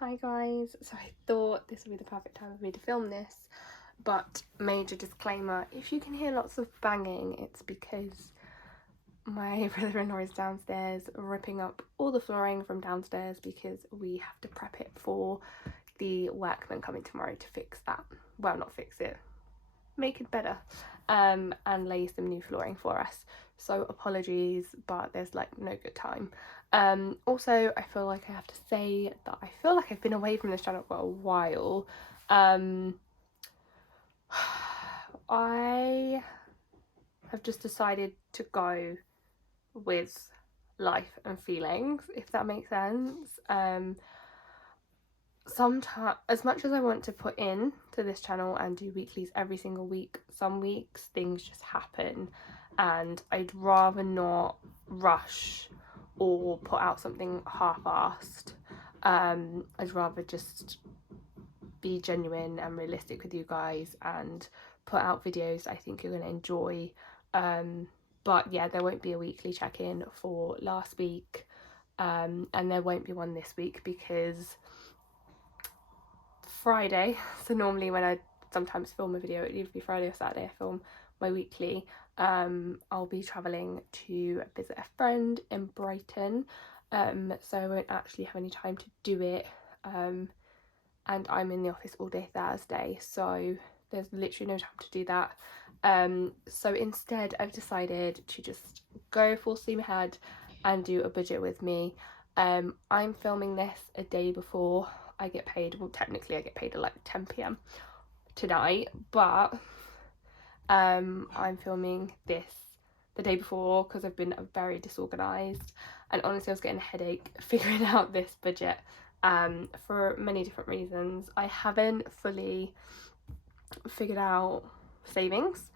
Hi guys, so I thought this would be the perfect time for me to film this, but major disclaimer, if you can hear lots of banging, it's because my brother-in-law is downstairs ripping up all the flooring from downstairs because we have to prep it for the workmen coming tomorrow to fix that. Well, not fix it, make it better, and lay some new flooring for us. So apologies, but there's like no good time. Also, I feel like I have to say that I feel like I've been away from this channel for a while. I have just decided to go with life and feelings, if that makes sense. Sometimes, as much as I want to put in to this channel and do weeklies every single week, some weeks things just happen and I'd rather not rush or put out something half-assed. I'd rather just be genuine and realistic with you guys and put out videos I think you're going to enjoy. But yeah, there won't be a weekly check-in for last week, and there won't be one this week because Friday, so normally when I sometimes film a video, it'd either be Friday or Saturday I film my weekly. I'll be travelling to visit a friend in Brighton, so I won't actually have any time to do it, and I'm in the office all day Thursday, so there's literally no time to do that. So instead I've decided to just go full steam ahead and do a budget with me. I'm filming this a day before I get paid. Well, technically I get paid at like 10 p.m. tonight, but I'm filming this the day before because I've been very disorganised, and honestly I was getting a headache figuring out this budget for many different reasons. I haven't fully figured out savings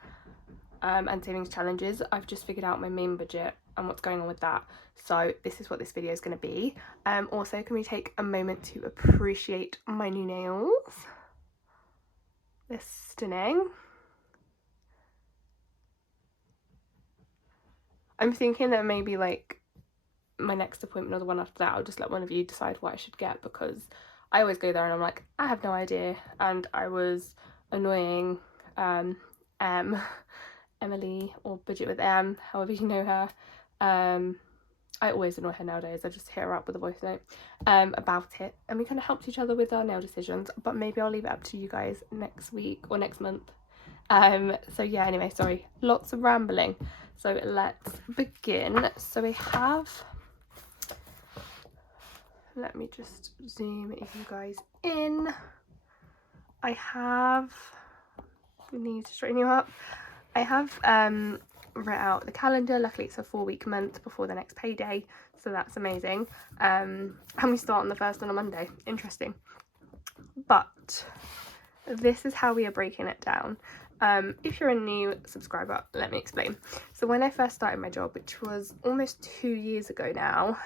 and savings challenges. I've just figured out my main budget and what's going on with that, so this is what this video is going to be. Also, can we take a moment to appreciate my new nails? They're stunning. I'm thinking that maybe like my next appointment or the one after that, I'll just let one of you decide what I should get, because I always go there and I'm like, I have no idea, and I was annoying Emily, or Budget with M, however you know her. I always annoy her nowadays. I just hit her up with a voice note about it, and we kind of helped each other with our nail decisions, but maybe I'll leave it up to you guys next week or next month. So yeah, anyway, sorry, lots of rambling, so let's begin. So I have, let me just zoom you guys in. I have, we need to straighten you up. I have written out the calendar. Luckily it's a 4-week month before the next payday, so that's amazing. And we start on the 1st on a Monday. Interesting. But this is how we are breaking it down. If you're a new subscriber, let me explain. So when I first started my job, which was almost 2 years ago now,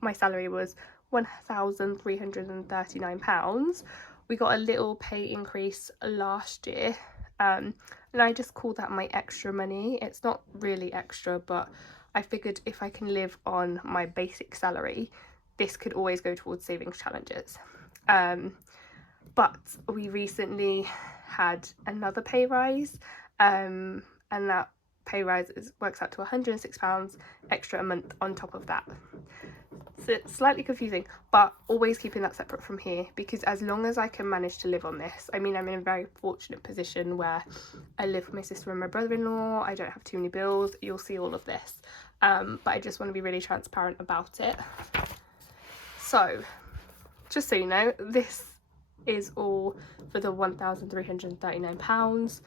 my salary was £1,339. We got a little pay increase last year, and I just call that my extra money. It's not really extra, but I figured if I can live on my basic salary, this could always go towards savings challenges. But we recently had another pay rise, and that pay rise works out to £106 extra a month on top of that. So it's slightly confusing, but always keeping that separate from here, because as long as I can manage to live on this, I mean, I'm in a very fortunate position where I live with my sister and my brother-in-law, I don't have too many bills, you'll see all of this, but I just want to be really transparent about it. So just so you know, this is all for the £1,339.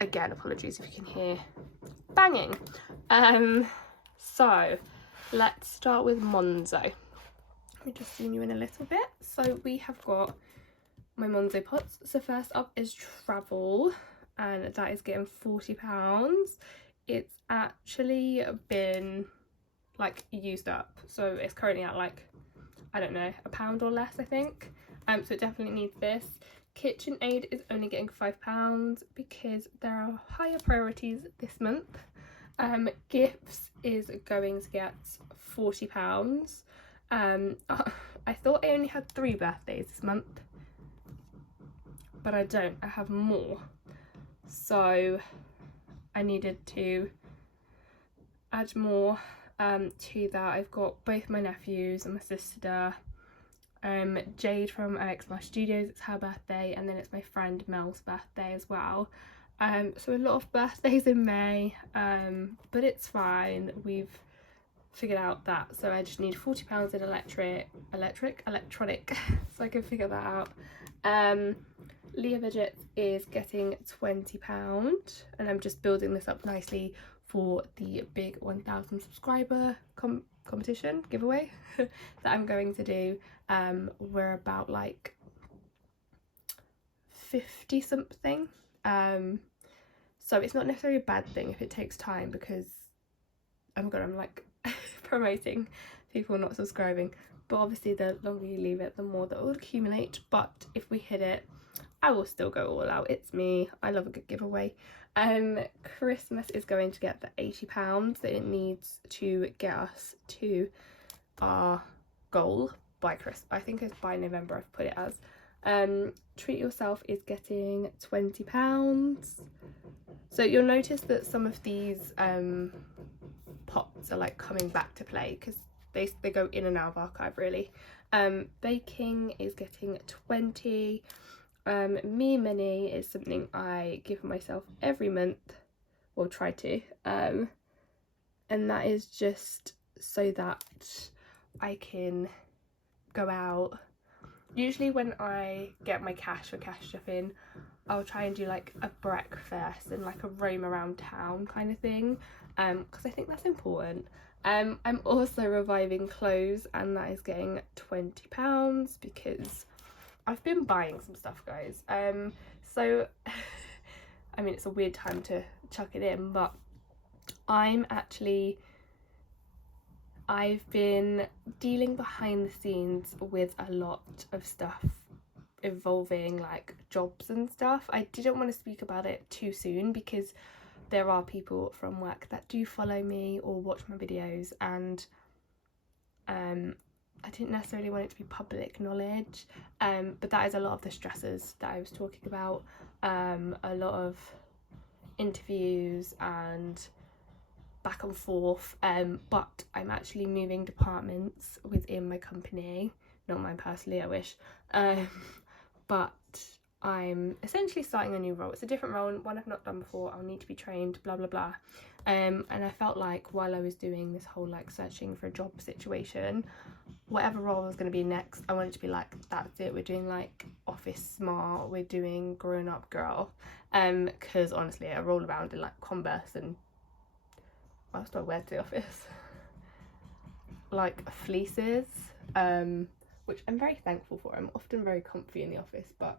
Again, apologies if you can hear banging. So let's start with Monzo. Let me just zoom you in a little bit. So we have got my Monzo pots. So first up is travel, and that is getting £40. It's actually been like used up, so it's currently at like, I don't know, £1 or less, I think. So it definitely needs this. KitchenAid is only getting £5 because there are higher priorities this month. Gifts is going to get £40. I thought I only had 3 birthdays this month, but I don't. I have more. So I needed to add more to that. I've got both my nephews and my sister. Jade from XMAR Studios, it's her birthday, and then it's my friend Mel's birthday as well. So a lot of birthdays in May, but it's fine. We've figured out that, so I just need £40 in electronic so I can figure that out. Leah Vidget is getting £20, and I'm just building this up nicely for the big 1,000 subscriber competition giveaway that I'm going to do. We're about like 50 something, so it's not necessarily a bad thing if it takes time, because I'm like promoting people not subscribing, but obviously the longer you leave it, the more that will accumulate. But if we hit it, I will still go all out. It's me, I love a good giveaway. Christmas is going to get the £80 that it needs to get us to our goal by Christmas. I think it's by November I've put it as. Treat Yourself is getting £20. So you'll notice that some of these pots are like coming back to play, because they go in and out of archive really. Baking is getting 20. Me Mini is something I give myself every month, or try to, and that is just so that I can go out. Usually when I get my cash for cash shopping, I'll try and do like a breakfast and like a roam around town kind of thing, because I think that's important. I'm also reviving clothes, and that is getting £20 because I've been buying some stuff, guys. So I mean, it's a weird time to chuck it in, but I've been dealing behind the scenes with a lot of stuff involving like jobs and stuff. I didn't want to speak about it too soon because there are people from work that do follow me or watch my videos, and I didn't necessarily want it to be public knowledge, but that is a lot of the stresses that I was talking about. A lot of interviews and back and forth, but I'm actually moving departments within my company, not mine personally, I wish, but I'm essentially starting a new role. It's a different role, one I've not done before. I'll need to be trained, blah blah blah. And I felt like while I was doing this whole like searching for a job situation, whatever role was going to be next, I wanted to be like, that's it, we're doing like office smart, we're doing grown up girl, because honestly I roll around in like Converse and what else do I wear to the office? Like fleeces, which I'm very thankful for. I'm often very comfy in the office, but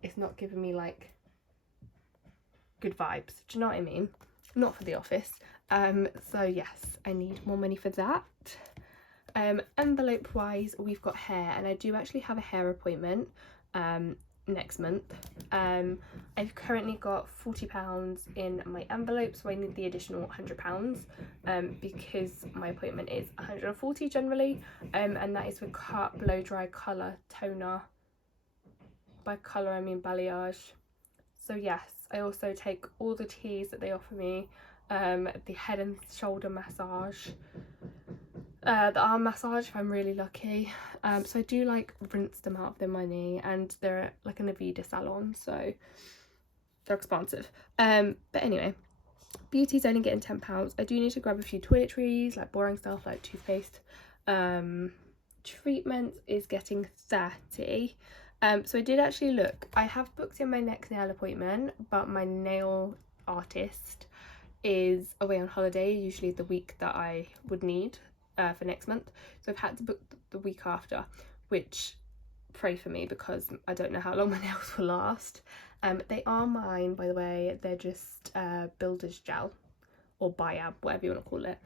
it's not giving me like good vibes, do you know what I mean? Not for the office. So yes, I need more money for that. Envelope wise, we've got hair, and I do actually have a hair appointment next month. I've currently got £40 in my envelope, so I need the additional £100, because my appointment is £140 generally, and that is with cut, blow dry, colour, toner. By colour I mean balayage. So yes, I also take all the teas that they offer me, the head and shoulder massage, the arm massage if I'm really lucky. So I do like rinse them out of their money, and they're like an Aveda salon, so they're expensive. But anyway, beauty's only getting £10. I do need to grab a few toiletries, like boring stuff like toothpaste. Treatment is getting 30. So I did actually look. I have booked in my next nail appointment, but my nail artist is away on holiday, usually the week that I would need for next month. So I've had to book the week after, which pray for me because I don't know how long my nails will last. They are mine, by the way. They're just builder's gel or biab, whatever you want to call it.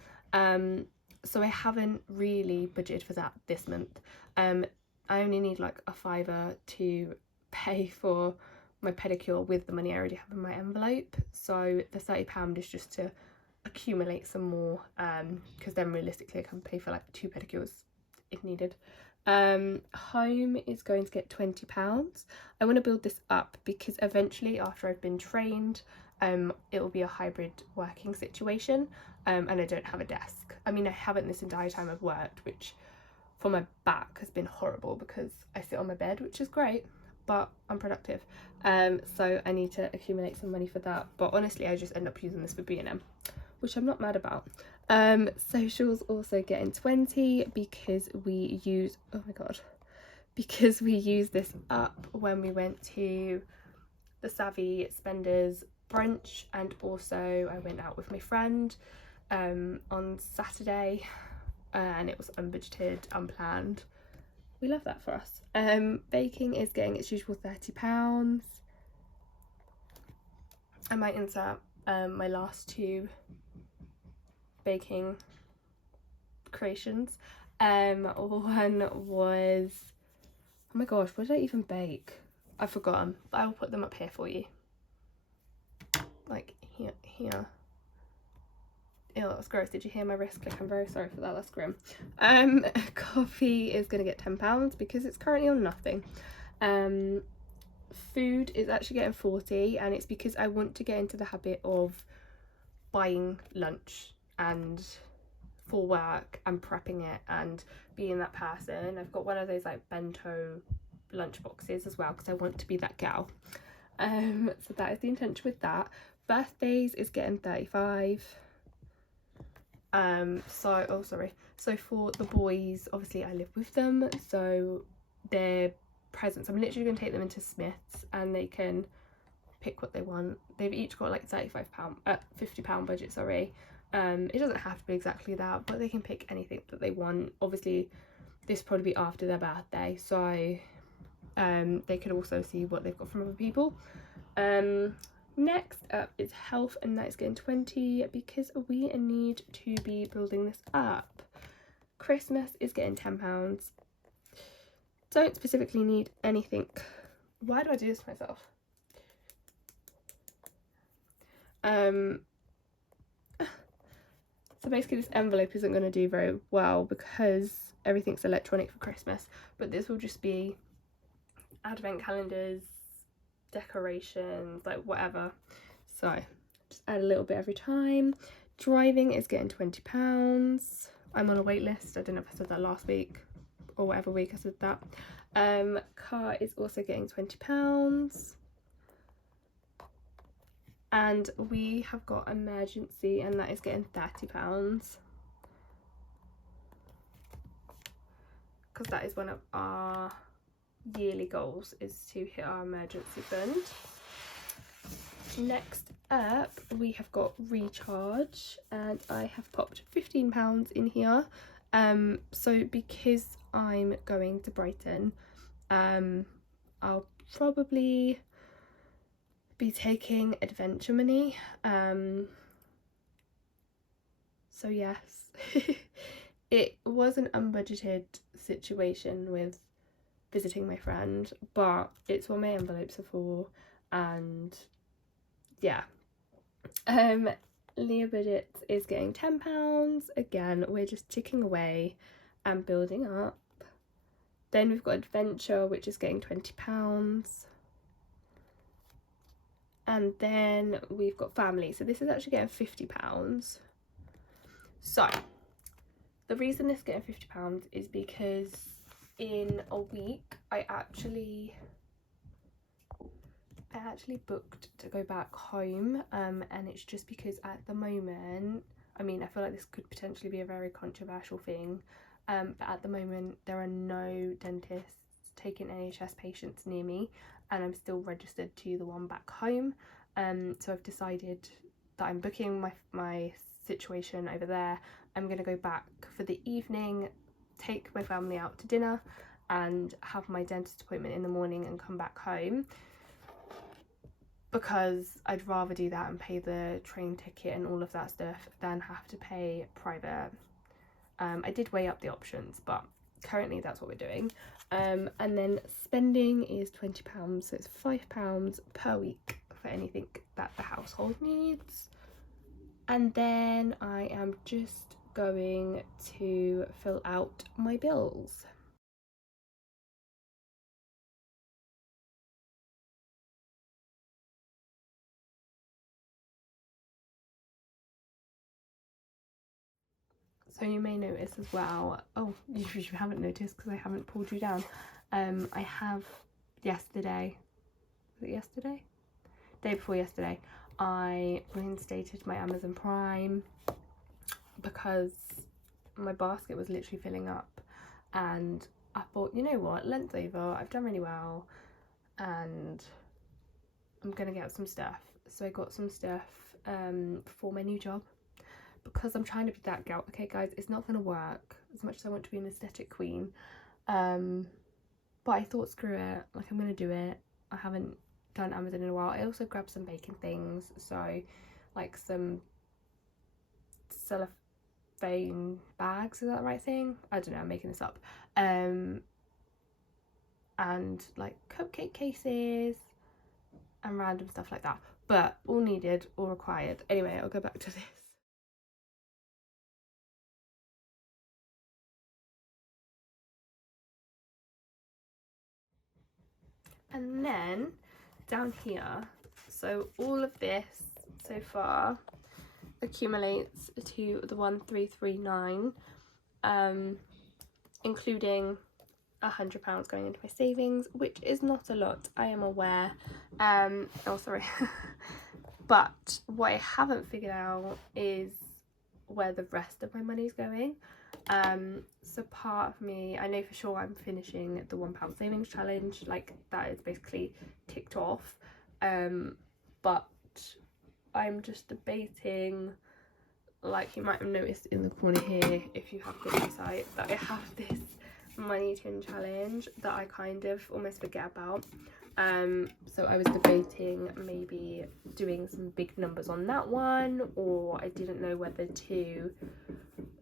So I haven't really budgeted for that this month. I only need like a £5 to pay for my pedicure with the money I already have in my envelope. So the £30 is just to accumulate some more, because then realistically I can pay for like 2 pedicures if needed. Home is going to get £20. I want to build this up because eventually, after I've been trained, it will be a hybrid working situation, and I don't have a desk. I mean, I haven't this entire time I've worked, which for my back has been horrible because I sit on my bed, which is great, but I'm productive. So I need to accumulate some money for that. But honestly, I just end up using this for B&M, which I'm not mad about. Socials also getting 20 because we use, oh my god, because we used this up when we went to the Savvy Spenders brunch, and also I went out with my friend on Saturday, and it was unbudgeted, unplanned. We love that for us. Baking is getting its usual £30. I might insert my last two baking creations. One was, oh my gosh, what did I even bake? I've forgotten, but I will put them up here for you. Like here. Ew, that was gross. Did you hear my wrist click? I'm very sorry for that. That's grim. Coffee is going to get £10 because it's currently on nothing. Food is actually getting 40, and it's because I want to get into the habit of buying lunch and for work and prepping it and being that person. I've got one of those like bento lunch boxes as well because I want to be that gal. So that is the intention with that. Birthdays is getting 35. So for the boys, obviously I live with them, so their presents, I'm literally going to take them into Smith's and they can pick what they want. They've each got like £50 budget, sorry. It doesn't have to be exactly that, but they can pick anything that they want. Obviously this will probably be after their birthday, so they could also see what they've got from other people. Next up is health, and that is getting 20 because we need to be building this up. Christmas is getting £10. Don't specifically need anything. Why do I do this to myself? So basically this envelope isn't going to do very well because everything's electronic for Christmas, but this will just be advent calendars, decorations, like whatever. So just add a little bit every time. Driving is getting £20. I'm on a wait list. I don't know if I said that last week or whatever week I said that. Car is also getting £20. And we have got emergency, and that is getting £30 because that is one of our yearly goals, is to hit our emergency fund. Next up we have got recharge, and I have popped £15 in here. So because I'm going to Brighton, I'll probably be taking adventure money. So yes, it was an unbudgeted situation with visiting my friend, but it's what my envelopes are for, and yeah. Leah budget is getting £10. Again, we're just ticking away and building up. Then we've got adventure, which is getting £20. And then we've got family, so this is actually getting £50. So the reason this is getting £50 is because in a week I actually booked to go back home, and it's just because at the moment, I mean, I feel like this could potentially be a very controversial thing, but at the moment there are no dentists taking NHS patients near me, and I'm still registered to the one back home. So I've decided that I'm booking my situation over there. I'm going to go back for the evening, take my family out to dinner, and have my dentist appointment in the morning and come back home, because I'd rather do that and pay the train ticket and all of that stuff than have to pay private. I did weigh up the options, but currently that's what we're doing. And then spending is £20, so it's £5 per week for anything that the household needs. And then I am just going to fill out my bills. So you may notice as well, oh, you haven't noticed because I haven't pulled you down. I have yesterday, was it yesterday? Day before yesterday, I reinstated my Amazon Prime because my basket was literally filling up, and I thought, you know what, Lent's over, I've done really well, and I'm gonna get some stuff. So I got some stuff for my new job, because I'm trying to be that girl. Okay guys, it's not gonna work as much as I want to be an aesthetic queen, but I thought, screw it, like I'm gonna do it. I haven't done Amazon in a while. I also grabbed some baking things, so like some cellophane bags, is that the right thing? I don't know, I'm making this up. And like cupcake cases and random stuff like that, but all needed, all required. Anyway, I'll go back to this. And then down here, so all of this so far accumulates to the 1339, including £100 going into my savings, which is not a lot, I am aware. Oh sorry. But what I haven't figured out is where the rest of my money is going. So part of me, I know for sure I'm finishing the £1 savings challenge, like that is basically ticked off, but I'm just debating, like you might have noticed in the corner here if you have good eyesight, that I have this money tin challenge that I kind of almost forget about. So I was debating maybe doing some big numbers on that one, or I didn't know whether to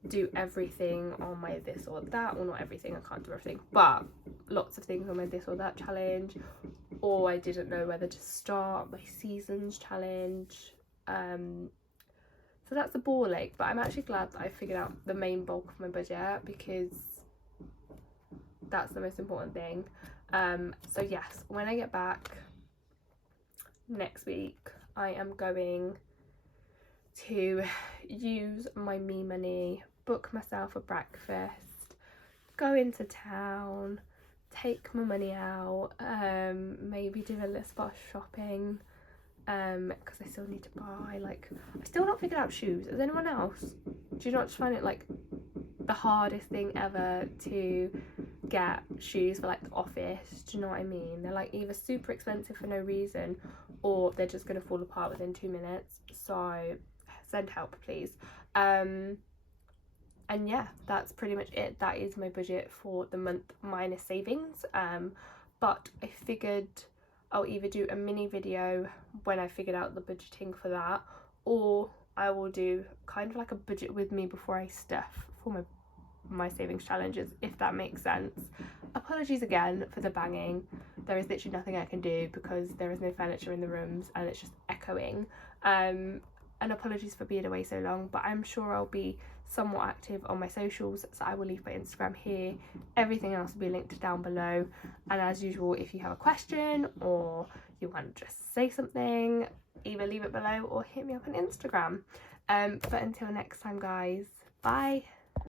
do everything on my this or that, or not everything, I can't do everything, but lots of things on my this or that challenge, or I didn't know whether to start my seasons challenge. So that's a ball ache, but I'm actually glad that I figured out the main bulk of my budget, because that's the most important thing. So yes, when I get back next week, I am going to use my me money, book myself a breakfast, go into town, take my money out, maybe do a little spot shopping, because I still need to buy, like, I still not figured out shoes. Is anyone else? Do you not just find it like the hardest thing ever to get shoes for like the office? Do you know what I mean? They're like either super expensive for no reason, or they're just gonna fall apart within 2 minutes. So send help, please. And yeah, that's pretty much it. That is my budget for the month minus savings. But I figured I'll either do a mini video when I figured out the budgeting for that, or I will do kind of like a budget with me before I stuff for my savings challenges, if that makes sense. Apologies again for the banging. There is literally nothing I can do because there is no furniture in the rooms and it's just echoing. And apologies for being away so long, but I'm sure I'll be somewhat active on my socials, so I will leave my Instagram here. Everything else will be linked down below, and as usual, if you have a question or you want to just say something, either leave it below or hit me up on Instagram. But until next time guys, bye.